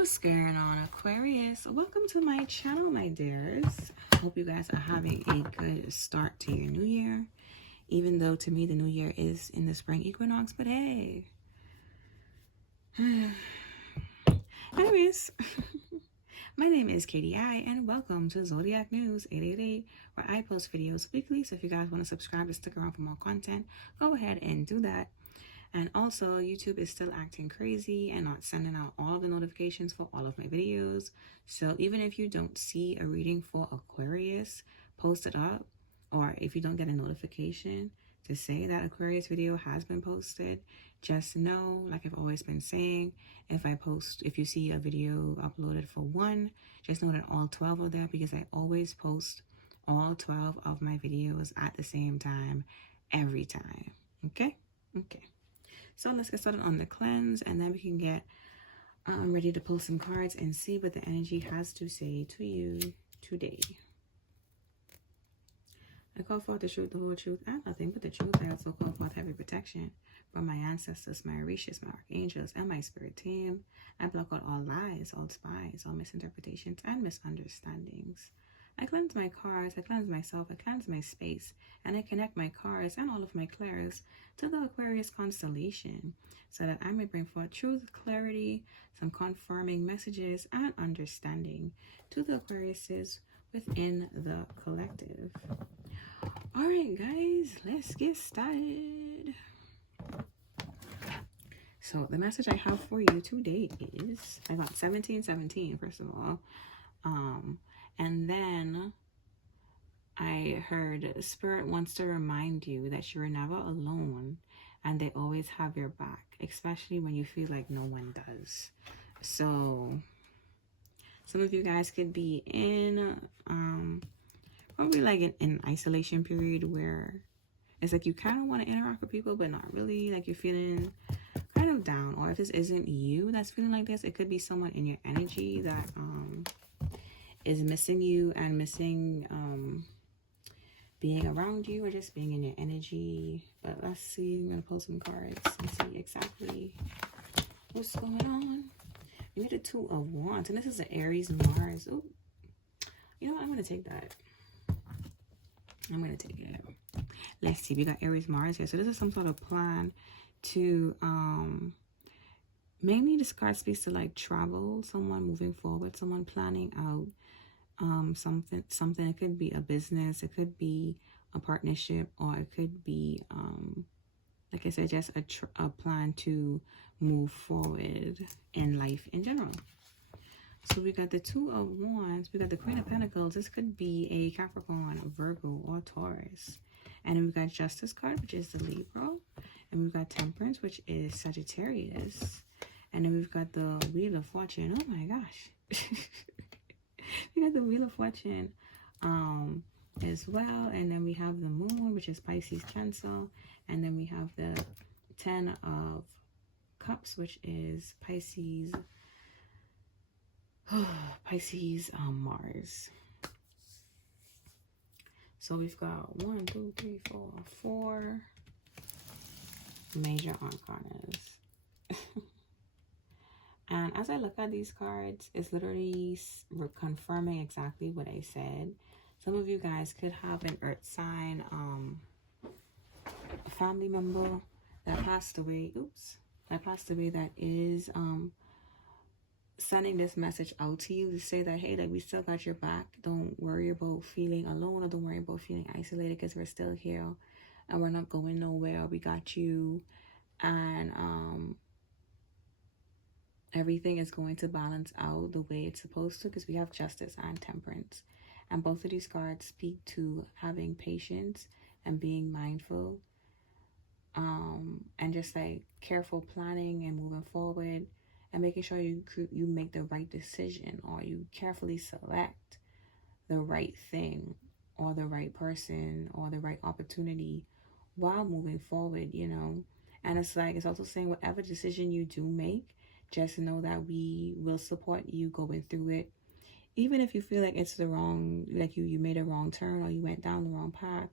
What's going on, Aquarius? Welcome to my channel, my dears. Hope you guys are having a good start to your new year. Even though to me the new year is in the spring equinox, but hey. Anyways, my name is KDI and welcome to Zodiac News 888, where I post videos weekly. So if you guys want to subscribe to stick around for more content, go ahead and do that. And also, YouTube is still acting crazy and not sending out all of the notifications for all of my videos. So even if you don't see a reading for Aquarius posted up, or if you don't get a notification to say that Aquarius video has been posted, just know, like I've always been saying, if you see a video uploaded for one, just know that all 12 are there, because I always post all 12 of my videos at the same time, every time. Okay? Okay. So let's get started on the cleanse, and then we can get ready to pull some cards and see what the energy has to say to you today. I call forth the truth, the whole truth, and nothing but the truth. I also call forth heavy protection from my ancestors, my Orishas, my archangels, and my spirit team. I block out all lies, all spies, all misinterpretations, and misunderstandings. I cleanse my cards, I cleanse myself, I cleanse my space, and I connect my cards and all of my clairs to the Aquarius constellation, so that I may bring forth truth, clarity, some confirming messages, and understanding to the Aquariuses within the collective. Alright guys, let's get started. So the message I have for you today is, I got 1717 first of all. And then I heard Spirit wants to remind you that you're never alone and they always have your back, especially when you feel like no one does. So some of you guys could be in probably like an isolation period where it's like you kind of want to interact with people, but not really. Like you're feeling kind of down. Or if this isn't you that's feeling like this, it could be someone in your energy that is missing you and missing being around you, or just being in your energy. But let's see, I'm gonna pull some cards and see exactly what's going on. You get a Two of Wands, and this is an Aries Mars. Oh, you know what, I'm gonna take that. I'm gonna take it. Let's see, we got Aries Mars here. So this is some sort of plan to mainly this card speaks to like travel, someone moving forward, someone planning out something. It could be a business, it could be a partnership, or it could be like I said, just a plan to move forward in life in general. So we got the Two of Wands, we got the Queen of Pentacles. This could be a Capricorn, Virgo, or Taurus. And then we've got Justice card, which is the Libra, and we've got Temperance, which is Sagittarius. And then we've got the Wheel of Fortune. Oh my gosh. We got the Wheel of Fortune as well. And then we have the Moon, which is Pisces, Cancer. And then we have the Ten of Cups, which is Pisces, Mars. So we've got 1, 2, 3, 4 major arcanas. And as I look at these cards, it's literally confirming exactly what I said. Some of you guys could have an earth sign, a family member that passed away. That is sending this message out to you to say that, hey, like, we still got your back. Don't worry about feeling alone, or don't worry about feeling isolated, because we're still here and we're not going nowhere. We got you. And everything is going to balance out the way it's supposed to, because we have Justice and Temperance. And both of these cards speak to having patience and being mindful, and just like careful planning and moving forward, and making sure you make the right decision, or you carefully select the right thing, or the right person, or the right opportunity while moving forward, you know. And it's like, it's also saying whatever decision you do make, just know that we will support you going through it. Even if you feel like it's the wrong, like you made a wrong turn, or you went down the wrong path,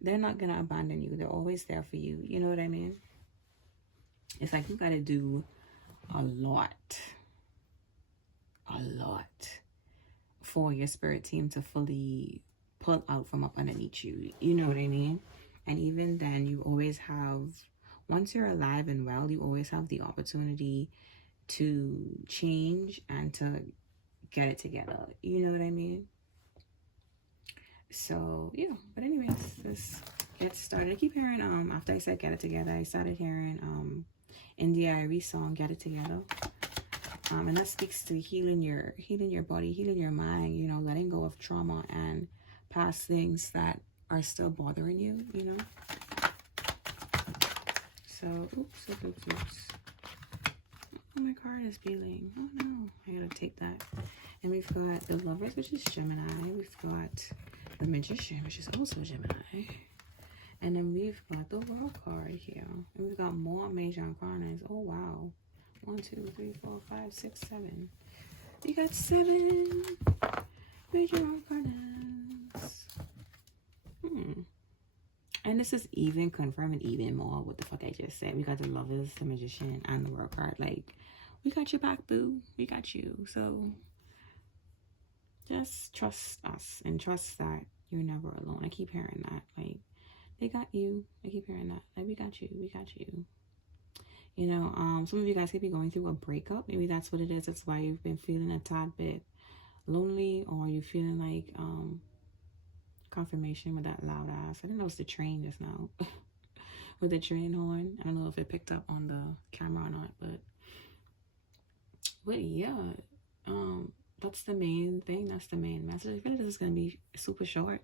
they're not going to abandon you. They're always there for you. You know what I mean? It's like you got to do a lot a lot for your spirit team to fully pull out from up underneath you. You know what I mean? And even then, you always have, once you're alive and well, you always have the opportunity to change and to get it together. You know what I mean? So yeah, but anyways, let's get started. I keep hearing after I said get it together, I started hearing India Irie song Get It Together. And that speaks to healing your body, healing your mind, you know, letting go of trauma and past things that are still bothering you, you know. So oops. Oh, my card is peeling. Oh no, I gotta take that. And we've got the Lovers, which is Gemini. We've got the Magician, which is also Gemini. And then we've got the World card here. And we've got more Major Arcanas. Oh wow. 1, 2, 3, 4, 5, 6, 7. We got 7 Major Arcanas. And this is even confirming even more what the fuck I just said. We got the Lovers, the Magician, and the World card. Like, we got your back, boo. We got you. So just trust us and trust that you're never alone. I keep hearing that. Like, they got you. I keep hearing that. Like, we got you. We got you. You know, some of you guys could be going through a breakup. Maybe that's what it is. That's why you've been feeling a tad bit lonely, or you're feeling like confirmation with that loud ass. I didn't know it was the train just now. With the train horn. I don't know if it picked up on the camera or not, but yeah, that's the main thing. That's the main message. I feel like this is gonna be super short.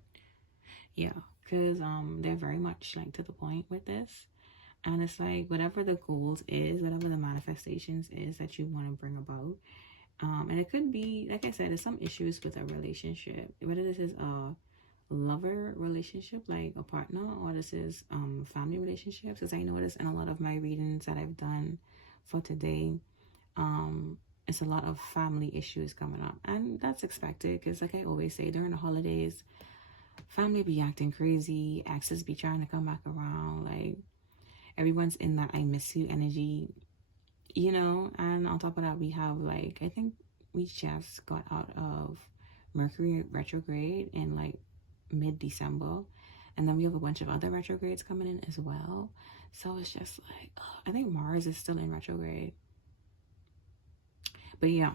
Yeah, because they're very much like to the point with this. And it's like, whatever the goals is, whatever the manifestations is that you want to bring about. And it could be, like I said, there's some issues with a relationship. Whether this is a lover relationship, like a partner, or this is family relationships. Because I noticed in a lot of my readings that I've done for today, it's a lot of family issues coming up. And that's expected, because like I always say, during the holidays, family be acting crazy. Exes be trying to come back around. Like, everyone's in that I miss you energy, you know. And on top of that, we have, like, I think we just got out of Mercury retrograde in like mid-December, and then we have a bunch of other retrogrades coming in as well. So it's just like, I think Mars is still in retrograde, but yeah,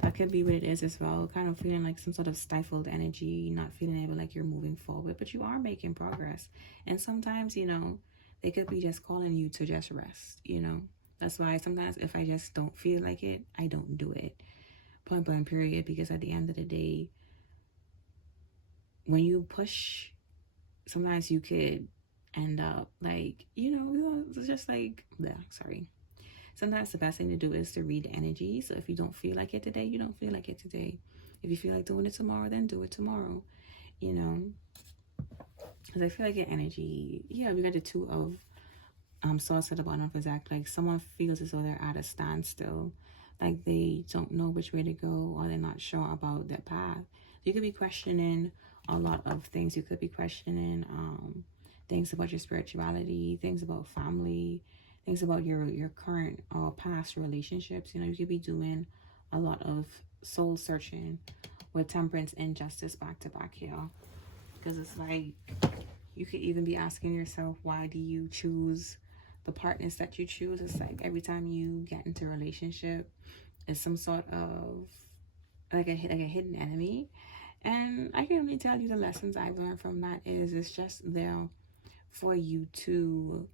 that could be what it is as well. Kind of feeling like some sort of stifled energy, not feeling able like you're moving forward, but you are making progress. And sometimes, you know, they could be just calling you to just rest, you know. That's why sometimes if I just don't feel like it, I don't do it. Point blank period. Because at the end of the day, when you push, sometimes you could end up like, you know, it's just like, sorry. Sometimes the best thing to do is to read the energy. So if you don't feel like it today, you don't feel like it today. If you feel like doing it tomorrow, then do it tomorrow, you know. Because I feel like your energy, yeah, we got the 2 of swords at the bottom of his act. Like, someone feels as though they're at a standstill. Like, they don't know which way to go, or they're not sure about their path. You could be questioning a lot of things. You could be questioning things about your spirituality, things about family, things about your current or past relationships. You know, you could be doing a lot of soul searching with Temperance and Justice back to back here. Because it's like, you could even be asking yourself, why do you choose the partners that you choose? It's like every time you get into a relationship, it's some sort of like a hidden enemy. And I can only tell you the lessons I've learned from that is, it's just there for you to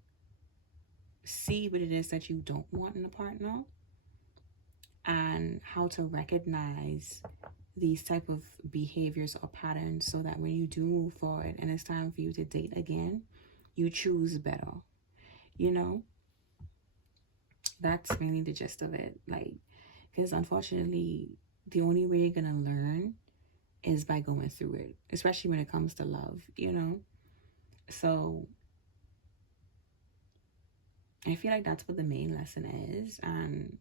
see what it is that you don't want in a partner, and how to recognize these type of behaviors or patterns, so that when you do move forward and it's time for you to date again, you choose better, you know. That's mainly the gist of it. Like, because unfortunately, the only way you're gonna learn is by going through it, especially when it comes to love, you know. So I feel like that's what the main lesson is. And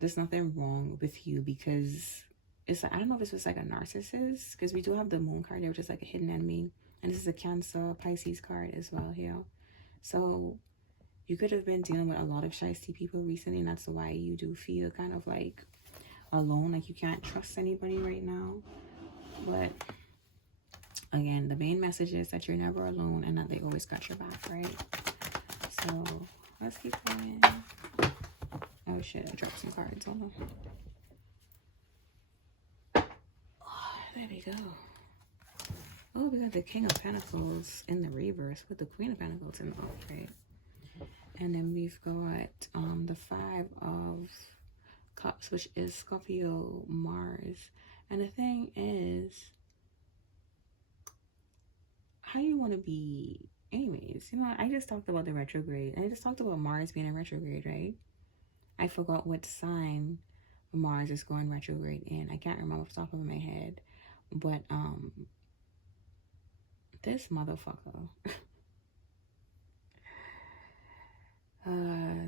there's nothing wrong with you, because it's like, I don't know if this was like a narcissist, because we do have the Moon card there, which is like a hidden enemy, and this is a Cancer Pisces card as well here. So you could have been dealing with a lot of shiesty people recently, and that's why you do feel kind of like alone, like you can't trust anybody right now. But again, the main message is that you're never alone and that they always got your back, right? So let's keep going. Oh shit, I dropped some cards. Hold on. Oh, there we go. Oh, we got the King of Pentacles in the reverse with the Queen of Pentacles in the upright. And then we've got the Five of Cups, which is Scorpio, Mars. And the thing is, how you want to be, anyways, you know, I just talked about the retrograde. I just talked about Mars being in retrograde, right? I forgot what sign Mars is going retrograde in. I can't remember off the top of my head. But this motherfucker.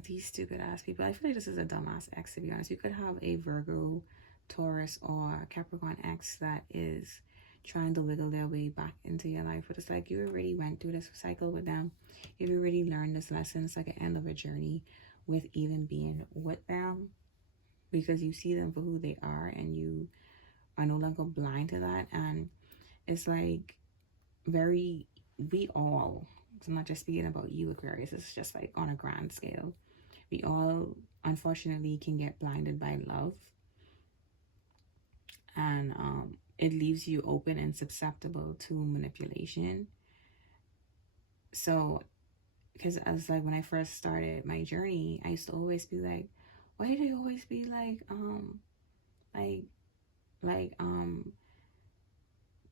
These stupid ass people. I feel like this is a dumbass ex, to be honest. You could have a Virgo, Taurus, or Capricorn ex that is trying to wiggle their way back into your life, but it's like you already went through this cycle with them. You've already learned this lesson. It's like an end of a journey with even being with them, because you see them for who they are and you are no longer blind to that. And it's like we all, I'm not just speaking about you, Aquarius, it's just like on a grand scale, we all unfortunately can get blinded by love, and it leaves you open and susceptible to manipulation. So, because I was like, when I first started my journey, I used to always be like, why do they always be like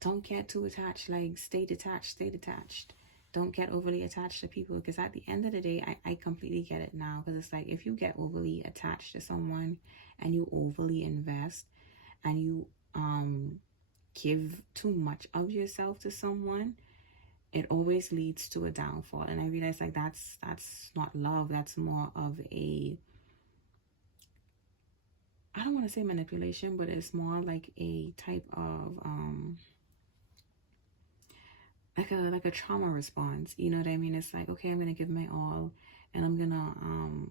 don't get too attached, like stay detached, don't get overly attached to people. Because at the end of the day, I completely get it now, because it's like, if you get overly attached to someone and you overly invest and you give too much of yourself to someone, it always leads to a downfall. And I realized like that's not love. That's more of a, I don't want to say manipulation, but it's more like a type of like a trauma response. You know what I mean? It's like, okay, I'm gonna give my all, and I'm gonna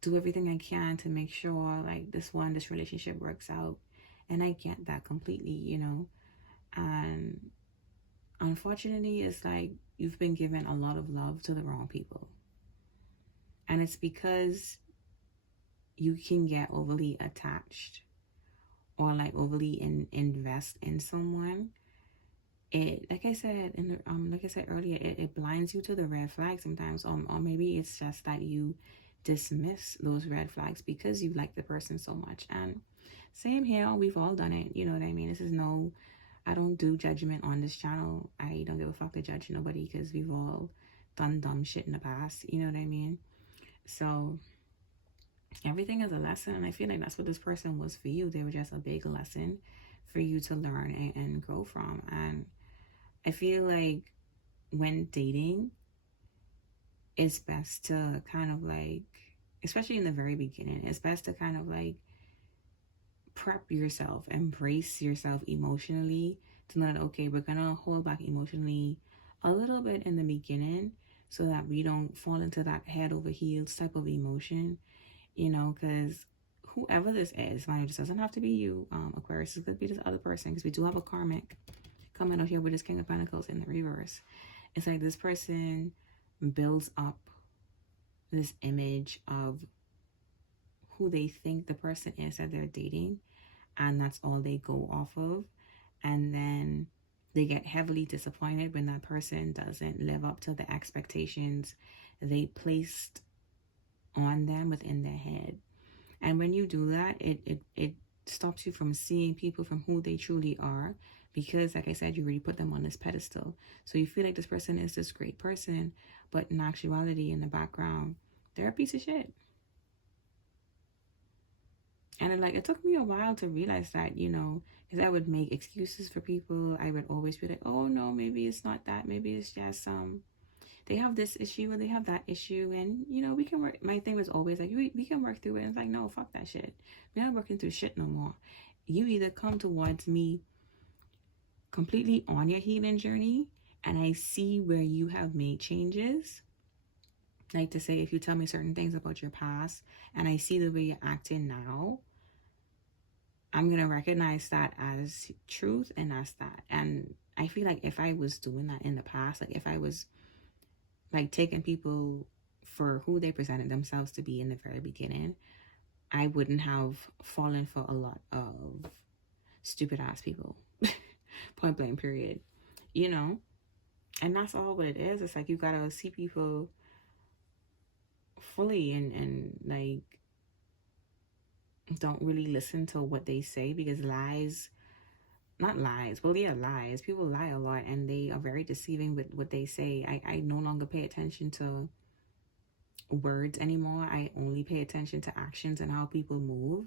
do everything I can to make sure like this relationship works out. And I get that completely, you know. And unfortunately, it's like you've been given a lot of love to the wrong people. And it's because you can get overly attached or like overly invest in someone. It, like I said earlier, it blinds you to the red flags sometimes, or maybe it's just that you dismiss those red flags because you like the person so much. And same here, we've all done it, you know what I mean? This is no, I don't do judgment on this channel. I don't give a fuck to judge nobody, because we've all done dumb shit in the past, you know what I mean? So everything is a lesson, and I feel like that's what this person was for you. They were just a big lesson for you to learn and grow from. And I feel like when dating, it's best to kind of like, especially in the very beginning, it's best to kind of like prep yourself, embrace yourself emotionally, to know that, okay, we're gonna hold back emotionally a little bit in the beginning so that we don't fall into that head over heels type of emotion, you know, because whoever this is, mind, this doesn't have to be you, Aquarius, it could be this other person, because we do have a karmic coming out here with this King of Pentacles in the reverse. It's like this person builds up this image of who they think the person is that they're dating, and that's all they go off of. And then they get heavily disappointed when that person doesn't live up to the expectations they placed on them within their head. And when you do that, it stops you from seeing people from who they truly are, because like I said, you already put them on this pedestal. So you feel like this person is this great person, but in actuality, in the background, they're a piece of shit. And it took me a while to realize that, you know, because I would make excuses for people. I would always be like, oh no, maybe it's not that, maybe it's just they have this issue or they have that issue, and you know, we can work. My thing was always like, we can work through it. And it's like, no, fuck that shit. We're not working through shit no more. You either come towards me completely on your healing journey, and I see where you have made changes, Like to say, if you tell me certain things about your past and I see the way you're acting now, I'm going to recognize that as truth and as that. And I feel like if I was doing that in the past, like if I was like taking people for who they presented themselves to be in the very beginning, I wouldn't have fallen for a lot of stupid ass people. Point blank, period. You know? And that's all what it is. It's like you gotta see people fully and like don't really listen to what they say, because lies, not lies, well, yeah, lies. People lie a lot and they are very deceiving with what they say. I no longer pay attention to words anymore. I only pay attention to actions and how people move.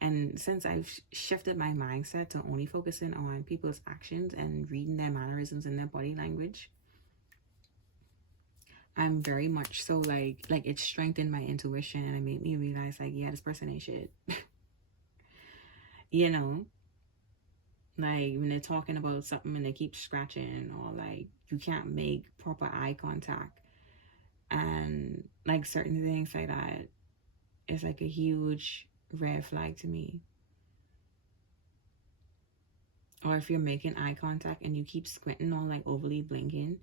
And since I've shifted my mindset to only focusing on people's actions and reading their mannerisms and their body language, I'm very much so like it strengthened my intuition, and it made me realize like, yeah, this person ain't shit. You know, like when they're talking about something and they keep scratching, or like you can't make proper eye contact, and like certain things like that, it's like a huge red flag to me. Or if you're making eye contact and you keep squinting or like overly blinking,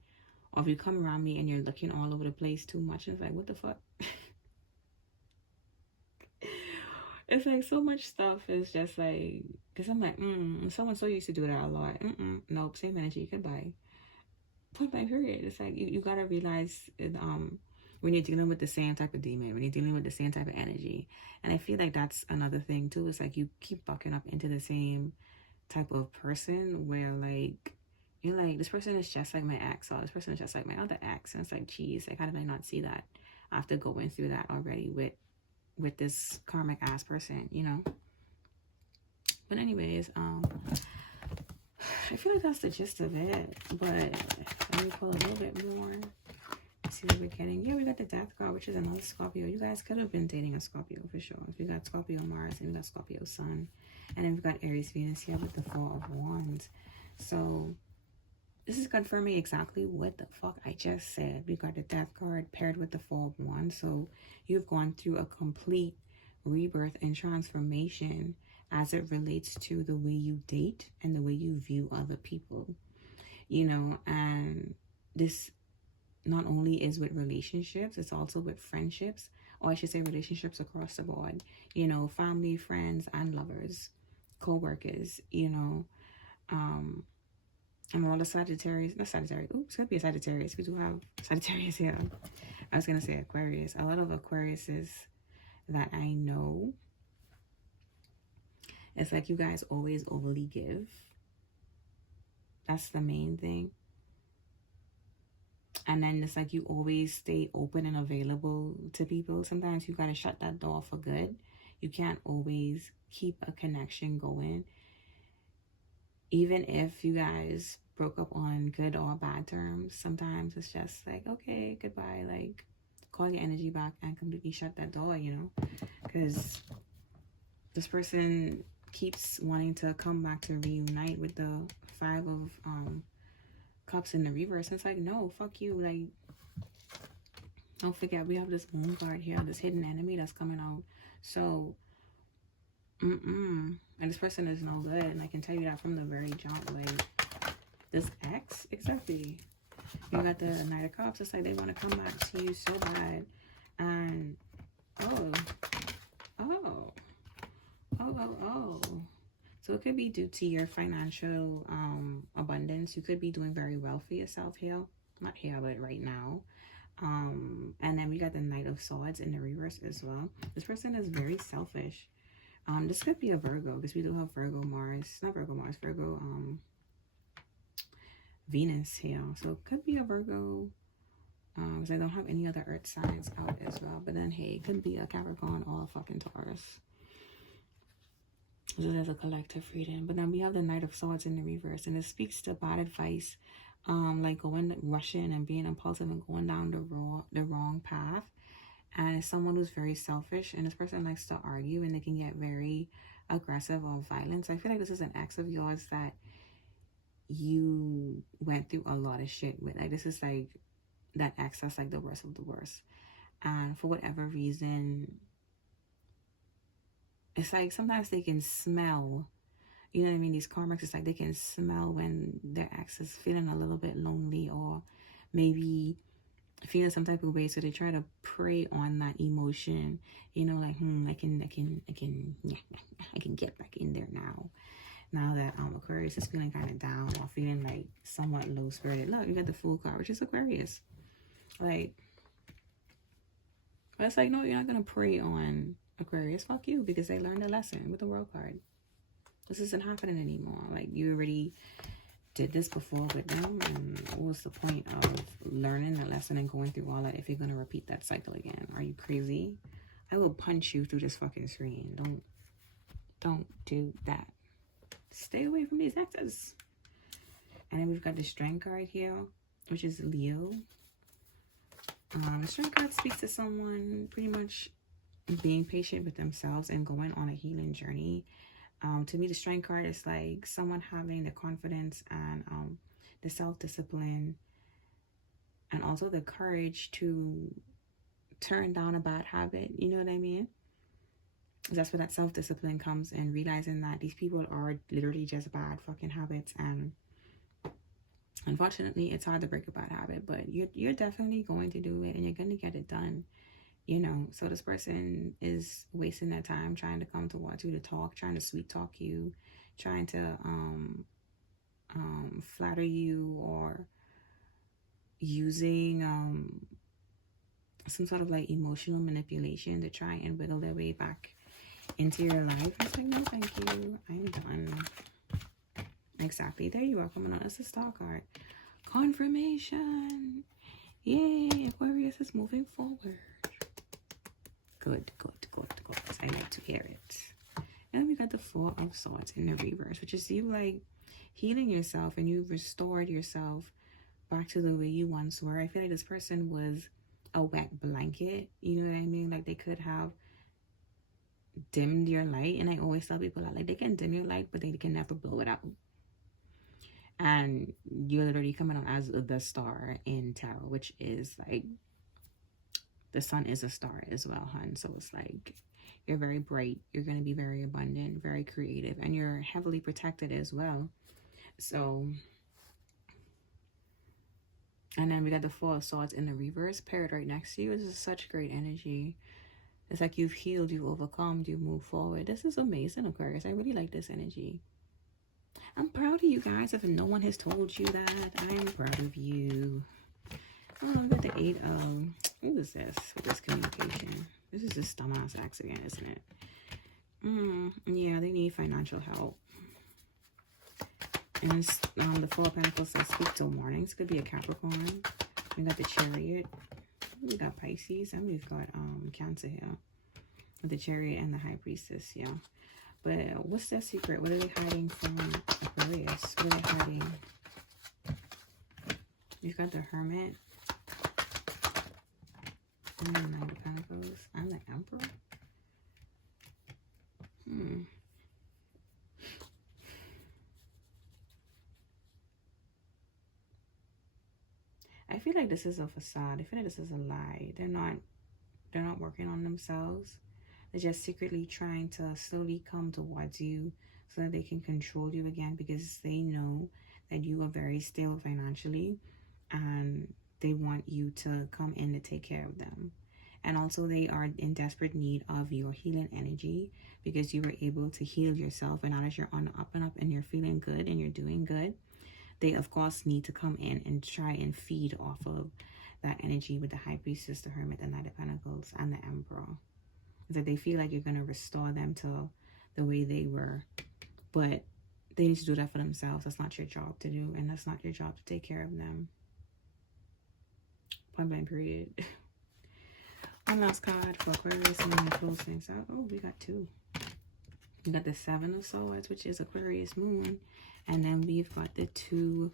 or if you come around me and you're looking all over the place too much, and it's like, what the fuck? It's like so much stuff is just like, because I'm like, so-and-so used to do that a lot. Nope, same energy, goodbye. Point blank, period. It's like, you gotta realize it, when you're dealing with the same type of demon, when you're dealing with the same type of energy. And I feel like that's another thing too. It's like you keep bucking up into the same type of person where like, you're like, this person is just like my ex, or this person is just like my other ex. And it's like, geez, like, how did I not see that after going through that already with this karmic ass person, you know? But anyways, I feel like that's the gist of it. But let me pull a little bit more. See what we're getting. Yeah, we got the Death card, which is another Scorpio. You guys could have been dating a Scorpio for sure. We got Scorpio Mars and we got Scorpio Sun, and then we've got Aries Venus here with the Four of Wands. So this is confirming exactly what the fuck I just said. We got the Death card paired with the Four of Wands. So you've gone through a complete rebirth and transformation as it relates to the way you date and the way you view other people. You know, and this not only is with relationships, it's also with friendships, or I should say relationships across the board. You know, family, friends, and lovers, co-workers, you know, and all the Sagittarius, not Sagittarius, oops, could be a Sagittarius. We do have Sagittarius here. I was going to say Aquarius. A lot of Aquariuses that I know, it's like you guys always overly give. That's the main thing. And then it's like you always stay open and available to people. Sometimes you got to shut that door for good. You can't always keep a connection going. Even if you guys broke up on good or bad terms, sometimes it's just like, okay, goodbye. Like, call your energy back and completely shut that door, you know? Because this person keeps wanting to come back to reunite with the Five of Cups in the reverse. And it's like, no, fuck you. Like, don't forget, we have this moon card here, this hidden enemy that's coming out. So, and this person is no good. And I can tell you that from the very jump. Like, this ex, exactly. You got the Knight of Cups. It's like they want to come back to you so bad. And, oh. So it could be due to your financial abundance. You could be doing very well for yourself here. Not here, but right now. And then we got the Knight of Swords in the reverse as well. This person is very selfish. This could be a Virgo, because we do have Virgo Mars. Not Virgo Mars, Virgo Venus here. So it could be a Virgo. Because I don't have any other earth signs out as well. But then, hey, it could be a Capricorn or a fucking Taurus. So there's a collective reading. But then we have the Knight of Swords in the reverse. And it speaks to bad advice. Like rushing and being impulsive and going down the wrong path. And it's someone who's very selfish. And this person likes to argue. And they can get very aggressive or violent. So I feel like this is an ex of yours that you went through a lot of shit with. Like, this is like that ex that's like the worst of the worst. And for whatever reason, it's like sometimes they can smell, you know what I mean? These karmics, it's like they can smell when their ex is feeling a little bit lonely, or maybe feeling some type of way, so they try to prey on that emotion, you know, like I can get back in there now that Aquarius is feeling kind of down or feeling like somewhat low spirited. Look, you got the Fool card, which is Aquarius. Like, but it's like, no, you're not gonna prey on Aquarius. Fuck you, because they learned a lesson with the World card. This isn't happening anymore. Like, you already did this before with them, and what was the point of learning that lesson and going through all that if you're gonna repeat that cycle again? Are you crazy? I will punch you through this fucking screen. Don't do that. Stay away from these exes. And then we've got the Strength card here, which is Leo. The Strength card speaks to someone pretty much being patient with themselves and going on a healing journey. To me, the Strength card is like someone having the confidence and the self-discipline and also the courage to turn down a bad habit. You know what I mean? That's where that self-discipline comes in, realizing that these people are literally just bad fucking habits, and unfortunately it's hard to break a bad habit, but you're definitely going to do it and you're going to get it done, you know. So this person is wasting their time trying to come towards you to talk, trying to sweet talk you, trying to flatter you, or using some sort of like emotional manipulation to try and wiggle their way back into your life. It's like, no thank you, I'm done. Exactly, there you are, coming on. It's a Star card. Confirmation. Yay, Aquarius is moving forward. Good. I like to hear it. And we got the Four of Swords in the reverse, which is you like healing yourself, and you've restored yourself back to the way you once were. I feel like this person was a wet blanket, you know what I mean? Like, they could have dimmed your light, and I always tell people that, like, they can dim your light, but they can never blow it out. And you're literally coming on as the star in tarot, which is like the sun is a star as well, hun. So it's like you're very bright, you're going to be very abundant, very creative, and you're heavily protected as well. So, and then we got the Four of Swords in the reverse paired right next to you. This is such great energy. It's like you've healed, you've overcome, you've moved forward. This is amazing, Aquarius. I really like this energy. I'm proud of you guys. If no one has told you that, I'm proud of you. Oh, look at the Eight of... What is this with this communication? This is just dumbass accident, isn't it? Yeah, they need financial help. And the Four of Pentacles says speak till morning. This could be a Capricorn. We got the Chariot. We got Pisces, and we've got Cancer here with the Chariot and the High Priestess. Yeah. But what's their secret? What are they hiding from Aquarius? What are they hiding? You've got the Hermit. And the Knight of Pentacles. And the Emperor. I feel like this is a facade. I feel like this is a lie. They're not working on themselves. They're just secretly trying to slowly come towards you so that they can control you again, because they know that you are very stable financially and they want you to come in to take care of them. And also they are in desperate need of your healing energy, because you were able to heal yourself, and now that you're on the up and up and you're feeling good and you're doing good, they of course need to come in and try and feed off of that energy with the High Priestess, the Hermit, the Knight of Pentacles, and the Emperor. That they feel like you're going to restore them to the way they were, but they need to do that for themselves. That's not your job to do, and that's not your job to take care of them. Point blank, period. One last card for Aquarius, and then we'll close things out. Oh, we got two. We got the Seven of Swords, which is Aquarius moon, and then we've got the Two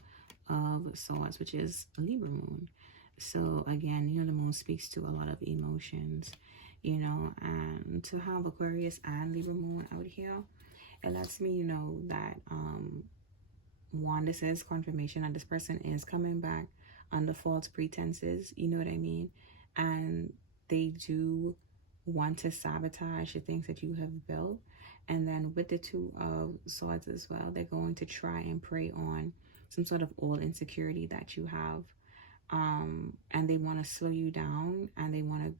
of Swords, which is Libra moon. So again, you know, the moon speaks to a lot of emotions, you know, and to have Aquarius and Libra moon out here, it lets me know that one, this is confirmation that this person is coming back under false pretenses, you know what I mean, and they do want to sabotage the things that you have built. And then with the Two of Swords as well, they're going to try and prey on some sort of old insecurity that you have. And they want to slow you down, and they want to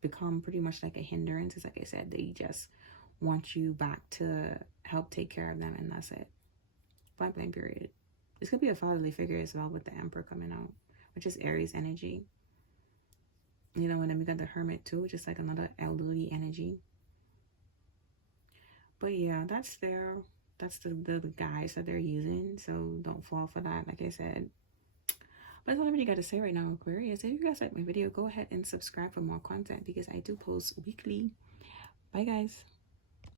become pretty much like a hindrance. It's like I said, they just want you back to help take care of them, and that's it. Blank, blank, period. This could be a fatherly figure as well with the Emperor coming out, which is Aries energy. You know, and then we got the Hermit too, just like another elderly energy. But yeah, that's the guys that they're using, so don't fall for that, like I said. But that's all I really got to say right now, Aquarius. If you guys like my video, go ahead and subscribe for more content, because I do post weekly. Bye, guys.